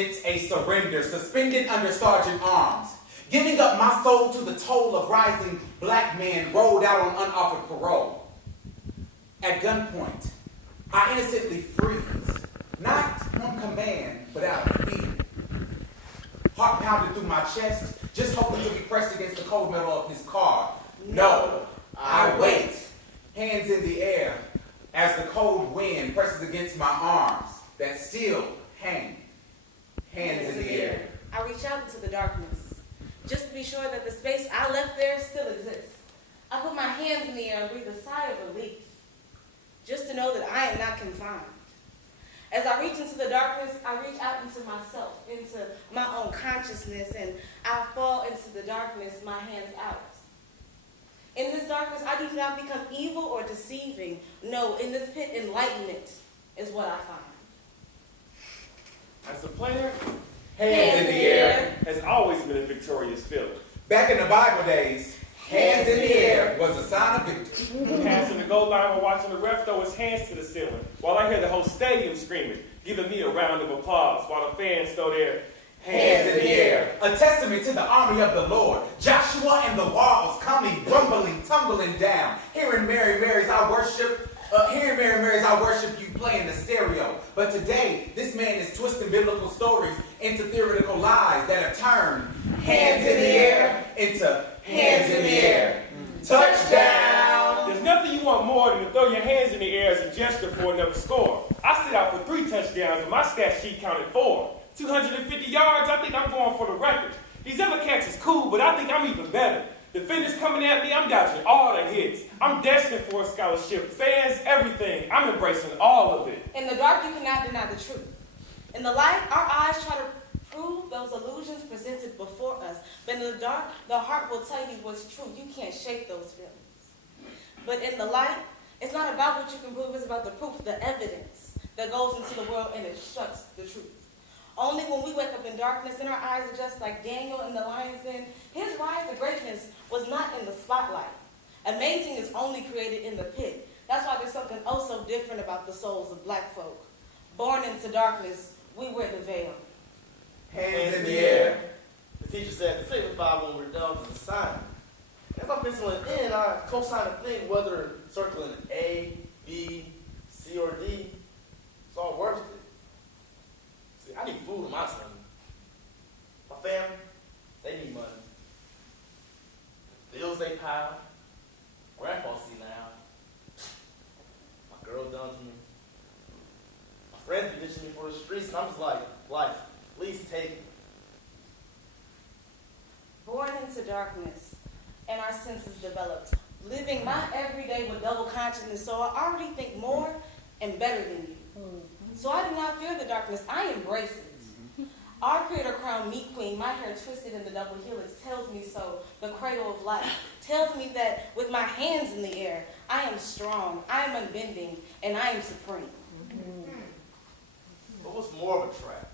represents a surrender, suspended under sergeant arms. Giving up my soul to the toll of rising black men rolled out on unoffered parole. At gunpoint, I innocently freeze, not on command, but out of fear. Heart pounded through my chest, just hoping to be pressed against the cold metal of his car. No, I wait. Hands in the air as the cold wind presses against my arms that still hang. Hands in the air. I reach out into the darkness, just to be sure that the space I left there still exists. I put my hands in the air and breathe a sigh of relief, just to know that I am not confined. As I reach into the darkness, I reach out into myself, into my own consciousness, and I fall into the darkness, my hands out. In this darkness, I do not become evil or deceiving. No, in this pit, enlightenment is what I find. As a player, Hands in the air has always been a victorious feeling. Back in the Bible days, hands in the air was a sign of victory. Passing the goal line while watching the ref throw his hands to the ceiling, while I hear the whole stadium screaming, giving me a round of applause, while the fans throw their Hands in the air. A testament to the army of the Lord. Joshua and the walls coming, rumbling, tumbling down. Hearing Mary Mary's I worship you playing the stereo. But today, this man is twisting biblical stories into theoretical lies that have turned hands in the air into hands in the air. Touchdown! There's nothing you want more than to throw your hands in the air as a gesture for another score. I sit out for 3 touchdowns and my stat sheet counted 4. 250 yards, I think I'm going for the record. These other cats is cool, but I think I'm even better. Defenders coming at me, I'm dodging all the hits. I'm destined for a scholarship. Fans, everything. I'm embracing all of it. In the dark, you cannot deny the truth. In the light, our eyes try to prove those illusions presented before us. But in the dark, the heart will tell you what's true. You can't shake those feelings. But in the light, it's not about what you can prove, it's about the proof, the evidence that goes into the world and instructs the truth. Only when we wake up in darkness and our eyes adjust like Daniel in the lion's den, his rise to greatness was not in the spotlight. Amazing is only created in the pit. That's why there's something oh so different about the souls of black folk. Born into darkness, we wear the veil. Hands in the air. The teacher said to signify when we're done is a sign. As I'm penciling in, I co-sign a thing, whether circling A, B, C, or D. It's all worth it. See, I need food in my tummy. My family, they need money. Bills they pile. Grandpa see now. My girl done to me. My friends be ditching me for the streets, and I'm just like, life, please take me. Born into darkness, and our senses developed. Living my everyday with double consciousness, so I already think more and better than you. So I do not fear the darkness, I embrace it. Our creator crowned me queen, my hair twisted in the double helix, tells me so, the cradle of life, tells me that with my hands in the air, I am strong, I am unbending, and I am supreme. But what's more of a trap?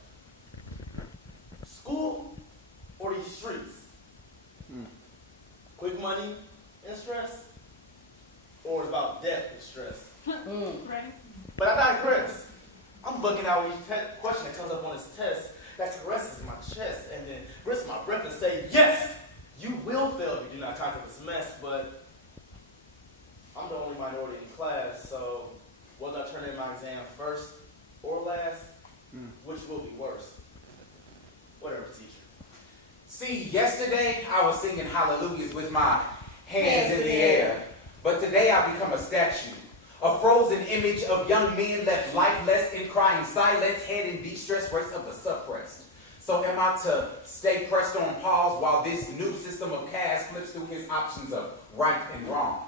School or these streets? Quick money and stress? Or it's about death and stress? Right. But I digress. I'm bugging out each question that comes up on this test that caresses my chest and then grits my breath and say, yes, you will fail if you do not conquer this mess, but I'm the only minority in class, so whether I turn in my exam first or last, which will be worse? Whatever, teacher. See, yesterday I was singing hallelujahs with my hands in the air, but today I become a statue. A frozen image of young men left lifeless in crying silence, head in de-stress race of the suppressed. So am I to stay pressed on pause while this new system of caste flips through his options of right and wrong?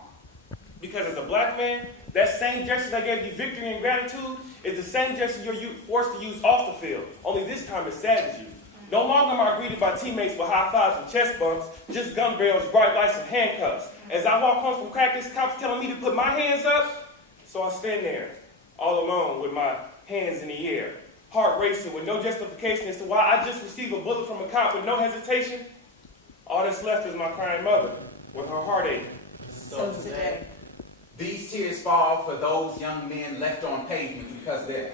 Because as a black man, that same gesture that gave you victory and gratitude is the same gesture you're forced to use off the field, only this time it saddens you. No longer am I greeted by teammates with high fives and chest bumps, just gun barrels, bright lights, and handcuffs. As I walk home from practice, cops telling me to put my hands up, so I stand there, all alone with my hands in the air, heart racing with no justification as to why I just received a bullet from a cop with no hesitation. All that's left is my crying mother with her heartache. So today, These tears fall for those young men left on pavement because their